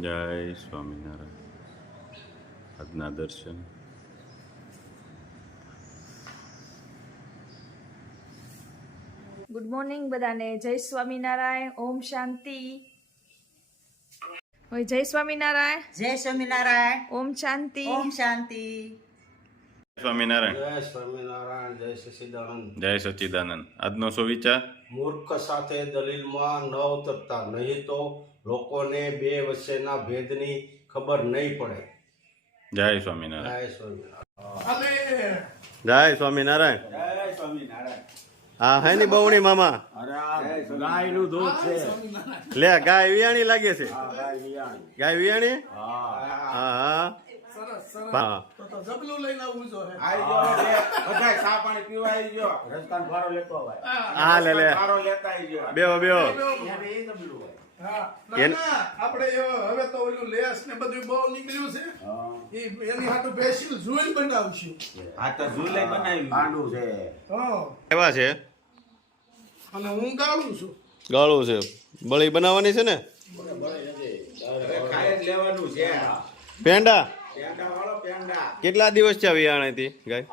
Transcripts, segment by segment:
જય સ્વામિનારાયણ. આજના દર્શન. ગુડ મોર્નિંગ બધાને. જય સ્વામિનારાયણ. ઓમ શાંતિ. ઓય જય સ્વામિનારાયણ. જય સ્વામિનારાયણ. ઓમ શાંતિ. ઓમ શાંતિ. સ્વામિનારાયણ. જય સ્વામિનારાયણ. જય સચ્ચિદાનંદ. જય સચ્ચિદાનંદ. આજનો સુવિચાર: મૂર્ખ સાથે દલીલમાં ન ઉતરતા, નહીં તો લોકોને બે વચ્ચેના ભેદની ખબર નહીં પડે. જય સ્વામિનારાયણ. જય સ્વામિનારાયણ. જય સ્વામિનારાયણ. જય સ્વામિનારાયણ. હા હે ની બહુણી મામા. અરે આ ગાયનું દૂધ છે. લે ગાય વિયાણી લાગે છે. ગાય વિયાણી. ગાય વિયાણી. હા હા હા. હા જબલું લઈને આવવું જોઈએ. આઈ ગયો બધાય ચા પાણી પીવા આવી ગયો. રસ્તાનો ભારો લેતો આવે. હા લે લે ભારો લેતા આવી ગયો. બેહો બેહો. આપણે હવે તો ઓલું લેસ ને બધું બહુ નીકળ્યું છે. એની હાટું સ્પેશિયલ ઝૂલ બનાવશું. આ તો ઝૂલે બનાવી ગાંડું છે. હા, કેવા છે? અને હું ગાળું છું. ગાળું છે. બળી બનાવવાની છે ને? ખાય જ લેવાનું છે. પેંડા પેંડા વાળો પેંડા. કેટલા દિવસ છે વિયાણી હતી ગાય?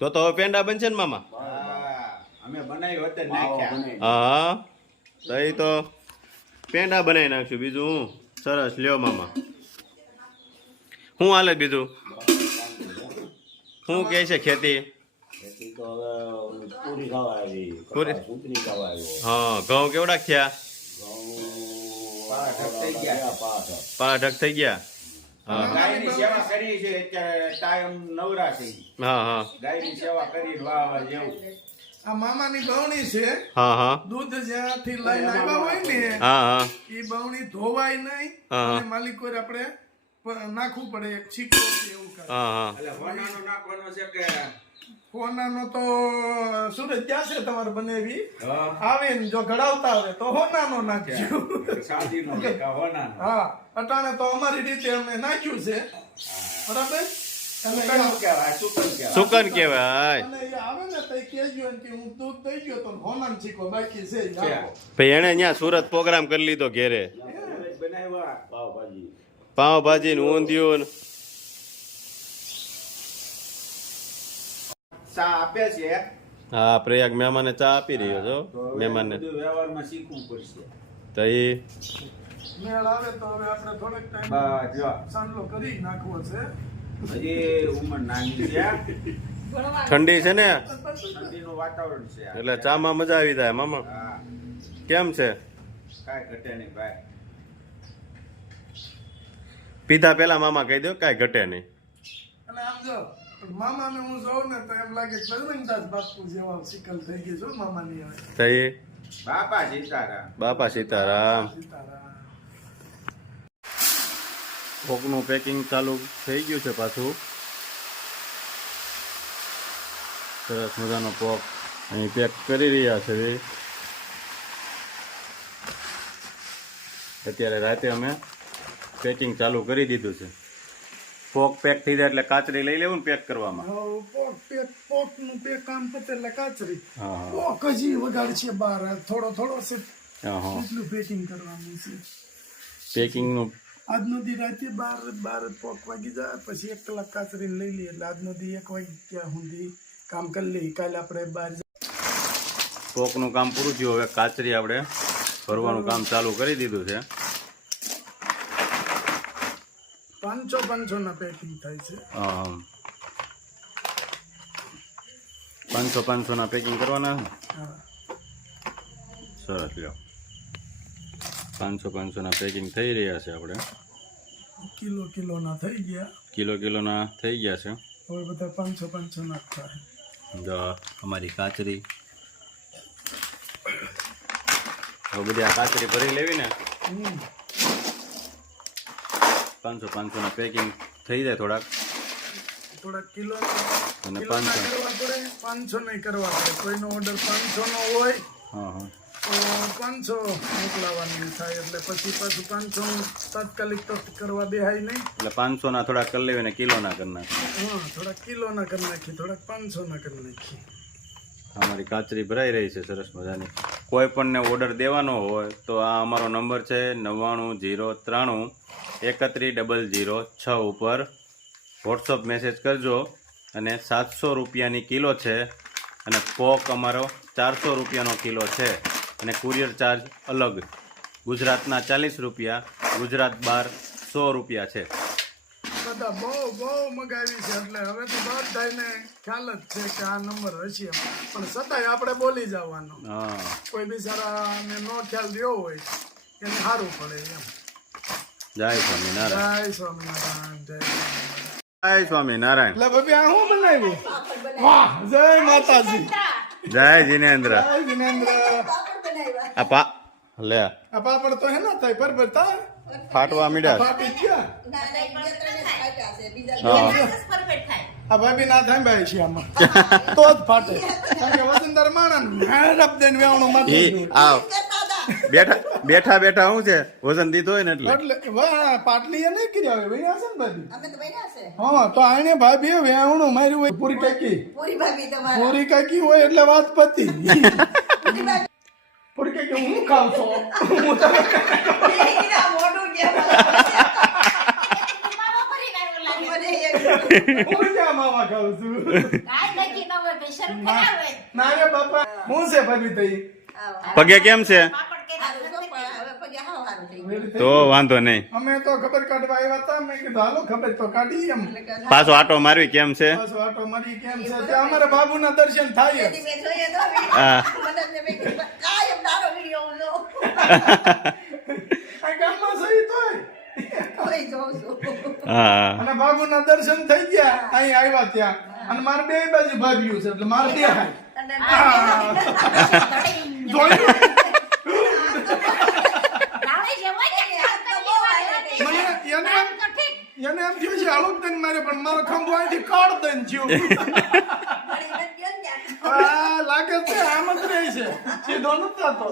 તો હવે પેંડા બનશે ને મામા? અમે બનાવી હોતે નાખ્યા. હા તો એ તો પેંડા બનાવી નાખશું. બીજું હું સરસ. લ્યો મામા. શું હાલે બીજું? શું કહે છે ખેતી? પૂરી. હા ઘઉં કેવડા થયા? પાળા ઢક થઈ ગયા. હા ગાયની સેવા કરી છે અત્યારે ટાઈમ નવરા છે. હા હા ગાયની સેવા કરી વાવા જેવું. આ મામાની બવણી છે. હા હા દૂધ જ્યાંથી લઈને આવ્યા હોય ને હા હા એ બવણી ધોવાય નહીં. હા. અને માલિકો આપણે નાખવું પડે એક છીકો કે એવું કરે. હા હા એટલે હોનાનો નાખવાનો છે કે હોનાનો તો સુરજ ક્યાં છે તમારે બનેવી હા, આવે ને જો ઘડાવતા આવે તો હોનાનો નાખજો. શાદીનો કે હોનાનો. હા, અટાણે તો અમારી રીતે અમે નાખ્યું છે. બરાબર. અને શું કહેવાય? સુકન કહેવાય. સુકન કહેવાય. અને એ આવે ને તો કહેજો એમ કે હું દૂધ દઈ ગયો તો હોનાનો છીકો બાકી છે ઈ છે. આપો. ભાઈ એને ત્યાં સુરત પ્રોગ્રામ કરી લીધો ઘેરે. બનાવ્યા પાવભાજી. પાવભાજી ને ઊંધિયું ને. ચા આપે છે હા પ્રયાગ મહેમાને ચા આપી રહ્યો છો. તો હવે મહેમાનને બધું વ્યવહારમાં શીખવું પડશે. તો એ મેળ આવે તો હવે આપણે થોડોક ટાઈમ હા, જો સાંડલો કરી નાખવો છે. હજી ઉંમર નાની છે. ઠંડી છે ને ઠંડીનું વાતાવરણ છે. એટલે ચામાં મજા આવી જાય. મામા હા, કેમ છે? કાંઈ ઘટે નહીં ભાઈ. પીધા પેલા મામા કહી દો કાંઈ ઘટે નહીં. અને આમ જો મામાને હું જોઉં ને તો એમ લાગે કે બજરંગદાસ બાપુ જેવા શિકલ થઈ ગઈ છો મામાની હવે. તો એ બાપા સીતારામ. બાપા સીતારામ. સીતારામ. કોકનું પેકિંગ ચાલુ થઈ ગયું છે પાછું. સરસ મજાનો પોક અહીં પેક કરી રહ્યા છે. અત્યારે રાતે અમે પેકિંગ ચાલુ કરી દીધું છે. પોક પેક થઈ જાય એટલે કાચરી લઈ લેવું ને પેક કરવામાં. પોકનું પેક કામ પતે એટલે કાચરી. હા હા પોક હજી વગાડ છે બહાર થોડો થોડો છે. હા હા એટલું પેકિંગ કરવાનું છે. પેકિંગનું આજનો દી રાતે 12 પોક વાગી જાય પછી 1 કલાક કાચરી લઈ લઈએ એટલે આજનો દી 1 વાગી ત્યાં સુધી કામ કરી લઈએ. કાલે આપણે બહાર પોકનું કામ પૂરું થયું. હવે કાચરી આપણે ભરવાનું કામ ચાલુ કરી દીધું છે. 500 ના પેકિંગ થાય છે. 500 ના પેકિંગ કરવાના છે. હા. સરસ લ્યો. 500 ના પેકિંગ થઈ રહ્યા છે. આપણે કિલો ના થઈ ગયા. કિલોના થઈ ગયા છે. હવે બધા 500 ના થાય. જો અમારી કાચરી હવે બધી આ કાચરી ભરી લેવી ને 500 ના પેકિંગ થઈ જાય થોડાક કિલો અને કરવા 500. પડે. 500 નહીં કરવા પડે. કોઈનો ઓર્ડર 500 નો હોય હા હા તો 500 મોકલાવાની થાય એટલે પછી પાછું 500 નું તાત્કાલિક તો કરવા બેહાય નહીં. એટલે 500 ના થોડાક કરી લેવી ને કિલોના કરી નાખી. હા, થોડાક કિલોના કરી નાખી, થોડાક 500 ના કરી નાખી. અમારી કાચરી ભરાઈ રહી છે સરસ મજાની. કોઈ પણને ઓર્ડર દેવાનો હોય તો આ અમારો નંબર છે 9903313006 ઉપર વોટ્સઅપ મેસેજ કરજો. અને 700 રૂપિયાની કિલો છે અને પોક અમારો 400 રૂપિયાનો કિલો છે અને કુરિયર ચાર્જ અલગ. ગુજરાતના 40 રૂપિયા, ગુજરાત બહાર 100 રૂપિયા છે. બધા બહુ મગાવી છે એટલે હવે તો બધાને ખ્યાલ જ છે કે આ નંબર હશે પણ છતાંય આપણે બોલી જવાનો. હા, કોઈ બિચારાને નો ખ્યાલ રહ્યો હોય એને સારું પડે એમ. જય સ્વામિનારાયણ. જય સ્વામિનારાયણ. જય જય સ્વામિનારાયણ. એટલે ભાભી આ શું બનાવ્યું? વાહ, જય માતાજી. જય જીનેન્દ્ર. જય વિનેન્દ્ર. આ લે આ પાપડ તો હે ને થાય બરાબર થાય ફાટવા મીડ્યા. ફાટી ગયા. હા. આ ભાભી ના થાય ભાઈ છે આમાં તો જ ફાટે કારણ કે વસંતર માણસ મેળપ દઈને વેવણો માથે ઈ આ બેઠા બેઠા શું છે વજન દીધો હોય ને એટલે એટલે વાહ પાટલી એ નહીં કર્યા હવે ભાઈ હશે ને ભાભી. હા તો આને ભાભી વેવણું માર્યું હોય પૂરી કાકી પૂરી કાકી હોય એટલે વાત પતી. પૂરી કાકી હું ખાવ છો હું તો હું ક્યાં માવા ખાવ છું. ના રે બાપા હું છે ભાભી તઈ પગે કેમ છે તો વાંધો નહીં. અમે તો ખબર કાઢવા આવ્યા હતા મેં કીધું હાલો ખબર તો કાઢી એમ પાછો આટો મારવી કેમ છે. પાછો આટો મારી કેમ છે ત્યાં અમારા બાબુના દર્શન થાય જ. હા. આ ગામમાં સહી તોય હા. અને બાબુના દર્શન થઈ ગયા અહીં આવ્યા ત્યાં અને મારે બે બાજુ ભાભીઓ છે એટલે મારે બે એને એમ થયું છે હળુક દઈને મારે પણ મારો ખંભો અહીંથી કાઢ દઈને થયું. લાગે છે આમ જ રહે છે સીધો નથી થતો.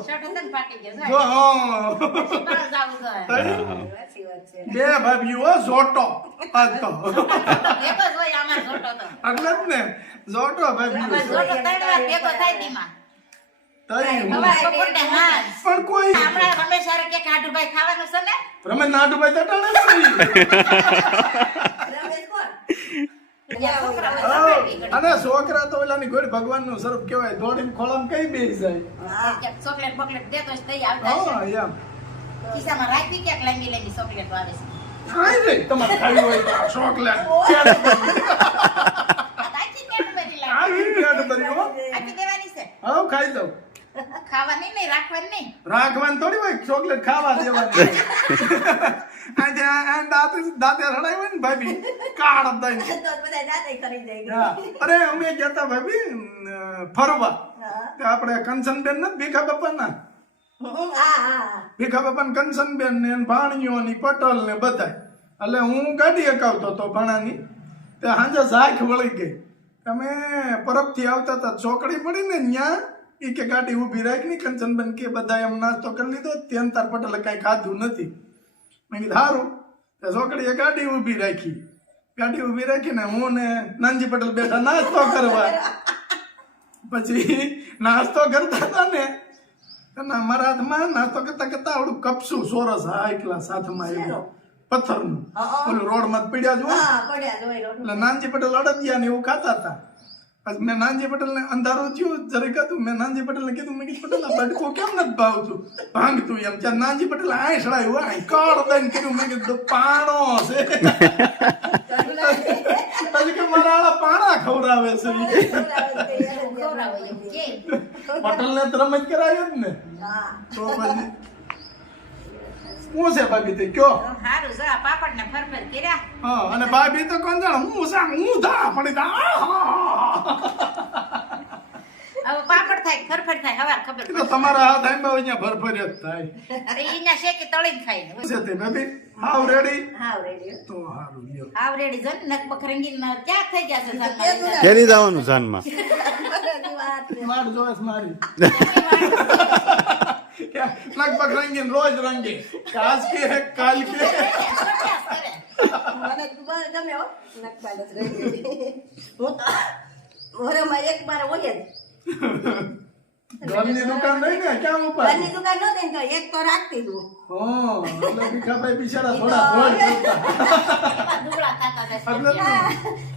જો હા બે ભાભીઓ જોટો આજ તો એટલે જ ને જોટો ભાભીઓ પણ કોઈ રમેશ નાટુભાઈ ચટાણે અને છોકરા તો ઓલાની ગોળ ભગવાન નું સ્વરૂપ કેવાય દોડીને ખોળામાં કઈ બેસી જાય. ચોકલેટ બોકલેટ દેતો જ તઈ આવતા હા છે એમ ખિસ્સામાં રાખી ક્યાંક લાંબી લાંબી ચોકલેટ આવે છે ખાઈ રે તમારે ખાવી હોય તો ચોકલેટ આખી પેટ ભરી લાગે આવી પેટ ભરી હો. આખી દેવાની છે હા ખાઈ દઉં. ખાવાની નહીં રાખવાની નહીં રાખવાની થોડી હોય ચોકલેટ ખાવા દેવાની. આજે આ દાંતે રડાઈ હોય ને ભાભી કાળ દઈને. હા. અરે અમે ગયા તા ભાભી ફરવા તે આપણે કંચનબેન ને ભીખા બાપાના ભીખા બાપા કંચનબેન ને ભાણીઓ ની પટલ ને બધા એટલે હું ગાડી હકાવતો હતો ભાણાની તે સાંજે ઝાંખ વળી ગઈ. અમે પરબથી આવતા હતા ચોકડી પડી ને ન્યા એ કે ગાડી ઊભી રાખી ની કંચનબેન કે બધા એમ નાસ્તો કરી લીધો તેન તાર પટેલે કઈ ખાધું નથી. મેં કીધું સારું છોકરીએ ગાડી ઊભી રાખી. ગાડી ઊભી રાખીને હું ને નાનજી પટેલ બેઠા નાસ્તો કરવા. પછી નાસ્તો કરતા હતા ને મારા હાથમાં નાસ્તો કરતા કરતા આવડું કપસું સોરસ હા એકલા સાથમાં આવ્યું પથ્થરનું ઓલું રોડમાં પીડ્યા જ હોય એટલે નાનજી પટેલ અડદિયા ને એવું ખાતા હતા. પછી મેં નાનજી પટેલ ને અંધારું થયું જરીક હતું મેં નાનજી પટેલ ને કીધું મેં કીધું પટેલ આ બટકો કેમ નથી ભાવતું ભાંગતું એમ ત્યાં નાનજી પટેલ આય સડાયું આય કાળ દઈને કર્યું મેં કીધું પાણો છે. પછી કે મારા આળા પાણા ખવડાવે છે પટેલ ને તો રમત કરાયો જ ને તો પછી હું છે ભાભી તે કયો હારું જા પાપડ ને ફરફર કર્યા હા અને ભાભી તો કોણ જાણે હું સા હું ધા પડી દા હવે પાપડ થાય ફરફર થાય હવાર ખબર તો તમારા હાથ આંબા અહીંયા ભરભર જ થાય અરે ઈના શેકી તળીને ખાઈ ને છે તે ભાભી હાવ રેડી હાવ રેડી તો હારું લ્યો હાવ રેડી જન નક બખરંગી ક્યાં થઈ ગયા છે સાલમાં કેરી જવાનું જાનમાં માર જોસ મારી લગભગ રંગીન રોજ રંગીન આજ કે હે કાલ કે મને ગમે હો નકબાલ જ રહી હું તો એક બાર હોય જ ઘરની દુકાન રહી ને ક્યાં ઉપર ઘરની દુકાન નહોતી ને તો એક તો રાખતી તું. એટલે ભીખાભાઈ બિચારા થોડા ભોળ કરતા. દુબળા થતા હતા એટલે તો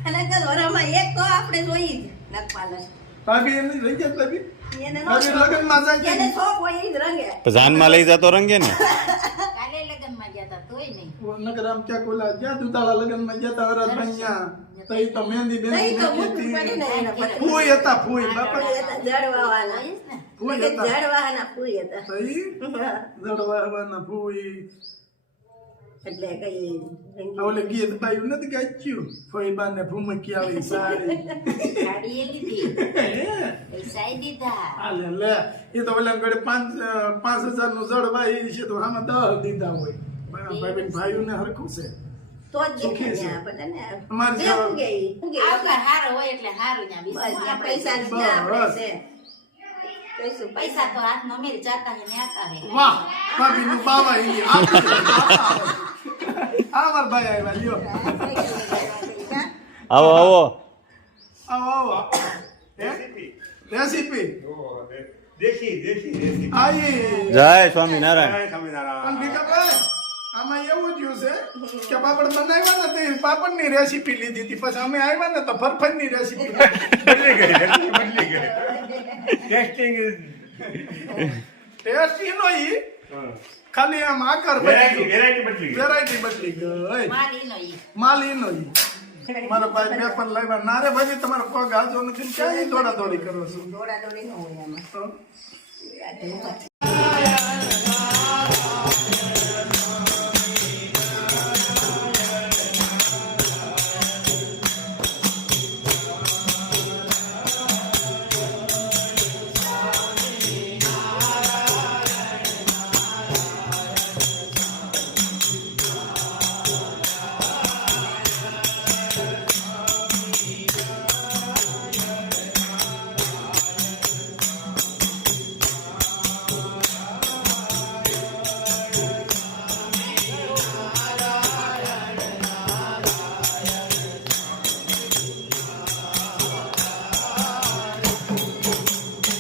અને ચાલ વરામાં એક તો આપણે જોઈ જ નખપાલર. ભાભી એની રહી ગયા ભાભી એને નો ભાભી લગ્નમાં જાય છે એને શોખ હોય ઈ જ રંગે. જાનમાં લઈ જતો રંગે ને કાલે લગ્નમાં ગયા હતા તોય નહીં નગર આમ ક્યાં કોલા જ્યાં દુતાળા લગ્નમાં ગયા તા વરસ બન્યા તઈ તો મહેંદી તઈ બેંદી તો મૂકી મૂકવી પડી ને હતી. એને પછી. ફૂઈ હતા ફૂઈ બાપા ફૂઈ હતા જડવાવાના. જોઈશ ને ફૂઈ મગજ હતા જડવાના ફૂઈ હતા. તઈ જડવાના ફૂઈ એટલે કઈ રંગી. ઓલે ગીત બાયું નથી ગાચ્યું ફોઈબા ને ભૂમકી આવી સાડી ગાડી એ લીધી પૈસા ય દીધા આલે લે એ તો ઓલા ગળે 5,000 નું જડવાય છે તો આમાં 10 દીધા હોય ભાઈ ભાઈઓને હરખું છે તો જ સુખી છે. દેખાય આપણને ને. અમારે જે જેવા- ઉગે ઈ. ઉગે આપણા હારો હોય એટલે હારું ત્યાં બસ બીજું ત્યાં આપણે પૈસા જ બસ. ત્યાં આપણે છે. કઈશું પૈસા તો હાથમાં મેળ જાતા હે ને આતા હે વાહ ભાભી નું બાવા ઈ આ માર ભાઈ આવ્યા લ્યો આવો આવો આવો આવો રેસીપી દેશી આઈ જય સ્વામિનારાયણ પણ ભીખાભાઈ આમાં એવું થયું છે કે પાપડ બનાવ્યા ને તે પાપડની રેસીપી લીધી હતી પછી અમે આવ્યા ને તો ફરફરની રેસીપી બદલી ગઈ ટેસ્ટિંગ ટેસ્ટ ઈનો ઈ ખાલી આમ આકાર બદલી વેરાયટી બદલી ગઈ વેરાયટી બદલી ગઈ માલીનો ઈ માલ ઈનો ઈ મારા ભાઈ બે પણ લાવ્યા ના રે ભાઈ તમારો પગ હાજો નથી ક્યાં દોડા દોડી કરો છો દોડા દોડી ન હોય આમાં. તો આ તો